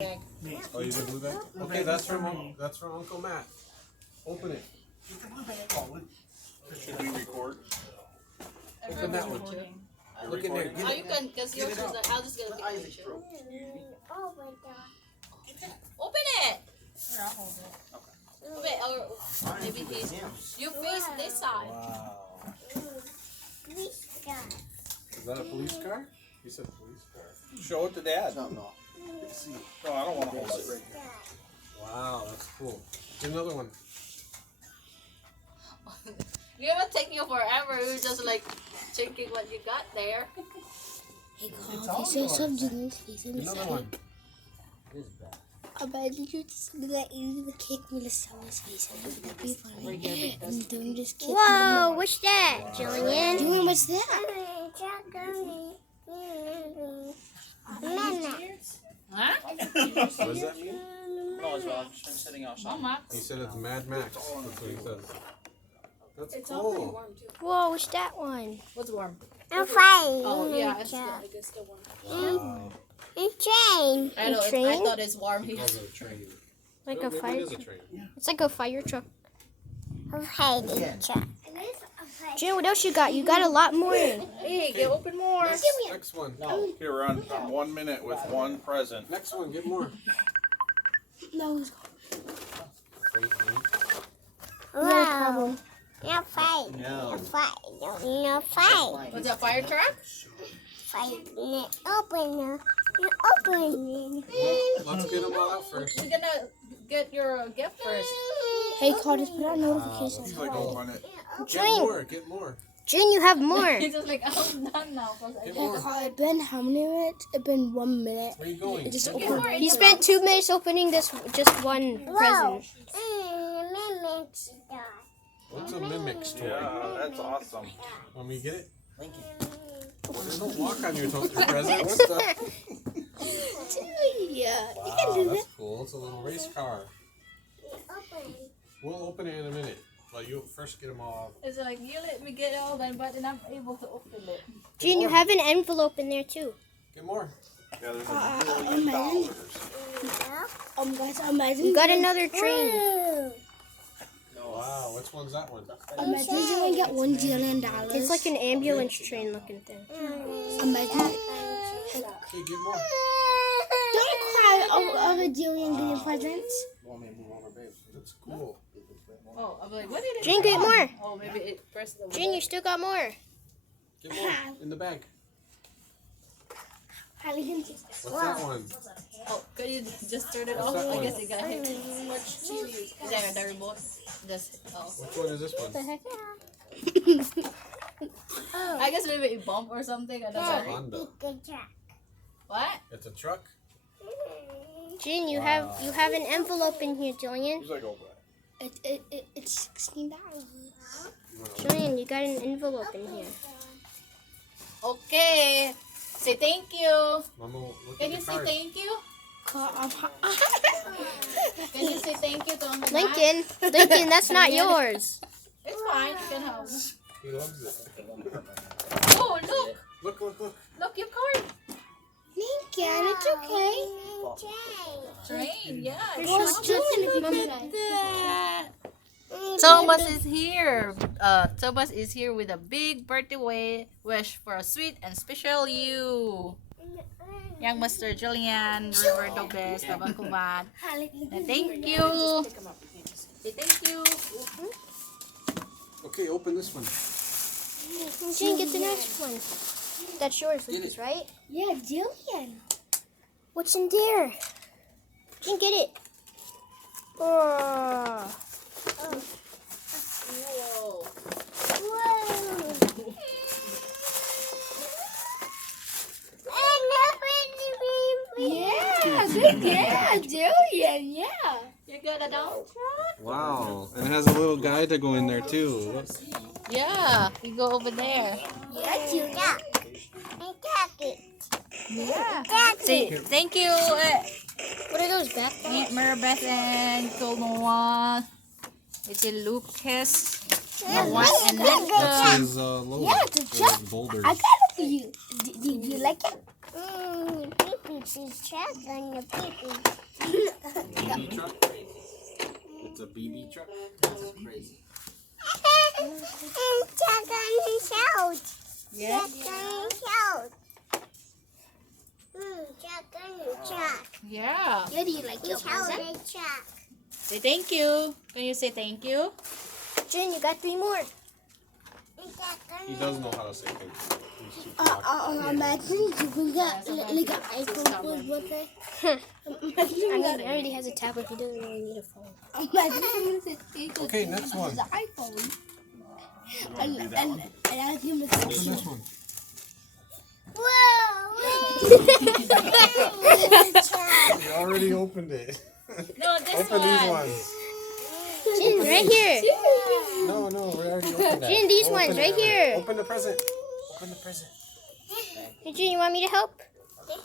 Oh, you did blue bag? Okay, that's from Uncle Matt. Open it. Should we record? Open that one. Look in there. Oh, you can, because yours is like, I'll just get a picture. Open it! Here, I'll hold it. Open it, or maybe he's, you face this side. Wow. Is that a police car? You said police car. Show it to Dad. No. No, I don't want to hold it. Wow, that's cool. Get another one. You know, take you forever. You're just like checking what you got there. Hey, Carl, say something. Get another one. But did you just let you the cake with the sun's face? That'd be funny. And doing this cake. Whoa, what's that, Julian? Julian, what's that? Huh? What does that mean? No, it's not. I'm just sitting outside. Mama. He said it's Mad Max. That's what he says. That's It's all pretty cool. warm too. Whoa, what's that one? What's warm? I'm fine. Oh yeah, it's still warm. Wow. It's train. I know. I thought it's warm He here. calls it a train. Like a What fire is a truck. train? It's like a fire truck. June, what else you got? You got a lot more. Hey, get open more. Next one. Here, we're on 1 minute with one present. Next one. Get more. No. Wait, wait. Wow. No fight. No. No fight. No fight. What's that, fire truck? Fight. Open. Open. Well, let's get them all out first. You're gonna get your gift first. Hey, Carl, just put out notifications. He's like, open it. Get more. Get more. June, you have more. He's just like, I'm done now. 'Cause I Get Hey, more. Carl, it's been how many minutes? It's been 1 minute. Where are you going? It just Get opened. more. He spent 2 minutes opening this just one present. What's a Mimic's toy? Yeah, that's awesome. Want me to get it? There's no lock on your present. What's that? Yeah. Wow, that's cool. It's a little race car. We'll open it in a minute. But you first get them all. It's like, you let me get all that, but then I'm able to open it. June, you have an envelope in there too. Get more. Yeah, there's $1 billion. Guys, imagine. You got another train. Wow, which one's that one? Imagine you only get $1 billion. It's like an ambulance train looking thing. Imagine. Okay, get more. Don't cry over Julian getting presents. That's cool. Oh, I'm like, what did it? June, get more. Oh, maybe it pressed the. June, you still got more. Get more in the bag. What's What's that one? Oh, could you just turn it What's off? that I one? guess it got hit. Is that the remote? Just, oh. Which one is this one? I guess maybe it bumped or something. I don't know. Honda. What? It's a truck? June, you have an envelope in here, Julian. He's like, open it. It's $16. Julian, you got an envelope in here. Okay. Say thank you. Mama, look Can at you the say card. thank you? Carl, Can you say thank you to Uncle Matt? Lincoln, that's not yours. It's fine. You can have. He loves it. Oh, look. Look, look, look. Look, your card. Lincoln, it's okay. Train, yeah. What's Julian if you Look can at that. Thomas is here. Thomas is here with a big birthday wish for a sweet and special you. Young Mr. Julian, Roberto Best, of Uncle Matt. And thank you. Say thank you. Okay, open this one. June, get the next one. That's yours, Lucas, right? Yeah, Julian. What's in there? June, get it. Oh. Whoa. Yeah, good, yeah, Julian, yeah. You got a dog truck? Wow, and it has a little guide to go in there too. Look. Yeah, you go over there. Yeah, Julian. Yeah. Say thank you, What are those backpacks? Aunt Maribeth and Noah. It's a Lucas, Noah, and That's Lincoln. his logo. Yeah, it's a for truck. his boulders. I got it for you. Do you like it? She's checking the people. BB truck? It's a BB truck? That's crazy. Checking his out. Yeah. Checking his out. Checking the truck. Yeah. Yeah, do you like your He's out present? the truck. Say thank you. Can you say thank you? Jin, you got 3 more. He does know how to say thank you. He's too cocky. Imagine giving that like an iPhone phone with it. Imagine I already has a tablet. He doesn't really need a phone. Okay, next one. the iPhone. And I give him the Open this one. You already opened it. No, this Open one. these ones. Jin, right here. No, we already opened that. Jin, these Open ones it right already. here. Open the present. Open the present. Hey, Jin, you want me to help?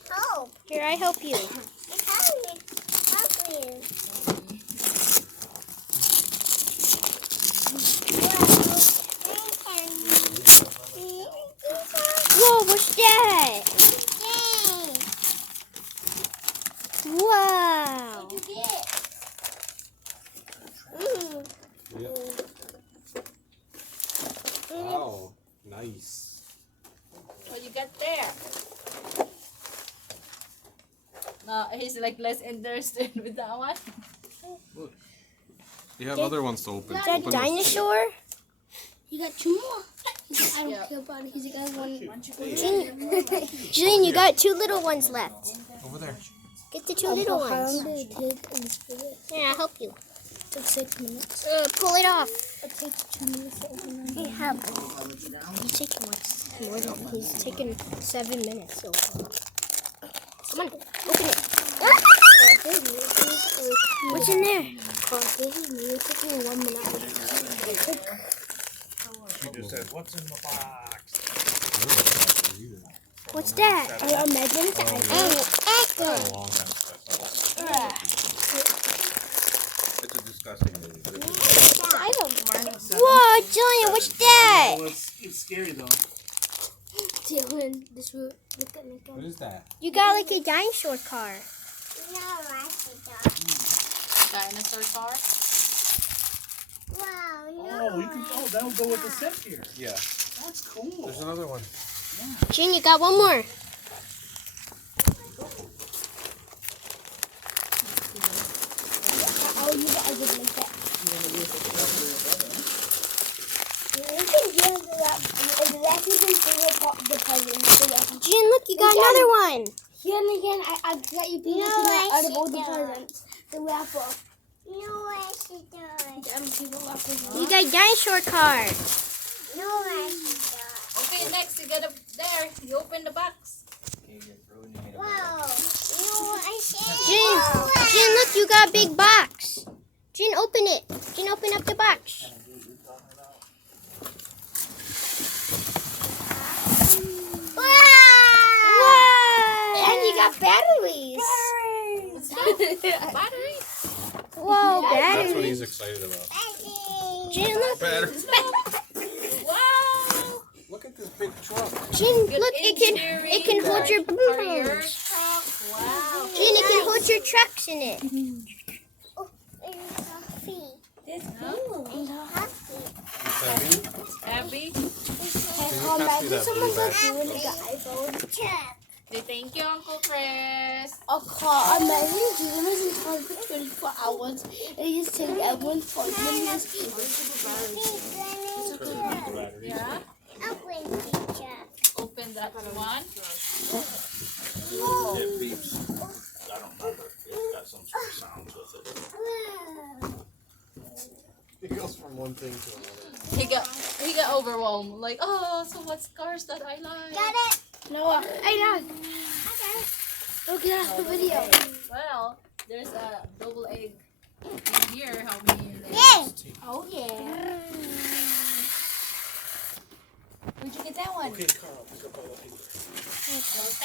Help. Here, I help you. Help me. Whoa, what's that? Wow. Yep. Wow. Nice. What you got there? No, he's like less interested with that one. You have other ones to open. Is that Open dinosaur? You got 2 more. He's like, I don't Yeah. care about it. He's like, I want Jin, Julian, you got 2 little ones left. those. Over there. Get the 2 little ones. did it take in this video? Yeah, I'll help you. It took 6 minutes. Pull it off. It takes 2 minutes to open them. Help. He's taking like more than he's taken 7 minutes so far. Come on, open it. What's in there? It took me 1 minute. She just said, "What's in the box?" What's that? I imagine it's an It's been a long time since I saw it. It's a disgusting movie. Whoa, Julian, what's that? It's scary though. Dylan, this will look at me. What is that? You got like a dinosaur car. Dinosaur car. Oh, you can. Oh, that'll go with the set here. Yeah. That's cool. There's another one. Jin, you got 1 more. Oh, you guys would like that. You can give exactly the presents. Jin, look, you got another one. Here and again, I got you people out of all the presents. The wrapper. People wrappers. You got dinosaur car. Okay, next you get up there. You open the box. Jin, look, you got a big box. Jin, open it. Jin, open up the box. Wow! And you got batteries. Battery. Whoa, That's what batteries. he's excited about. Jin, look. Wow. Look at this big truck. Jin, look, it can hold your Career boom. truck. Wow. Jin, it can hold your trucks in it. Abby. Can you pass me that blue bag? Say thank you, Uncle Chris. A car. Imagine Julian was in car for 24 hours. And he just take everyone's phone. And he just Yeah. Open that one. It beeps. I don't remember. It's got some sort of sounds with it. It goes from one thing to another. He got overwhelmed. Like, oh, so what cars that I like? Noah. Hey, Noah. Look at the video. Well, there's a double egg in here. How many in there? Oh, yeah. Where'd you get that one? Okay, Carl, pick up all the papers.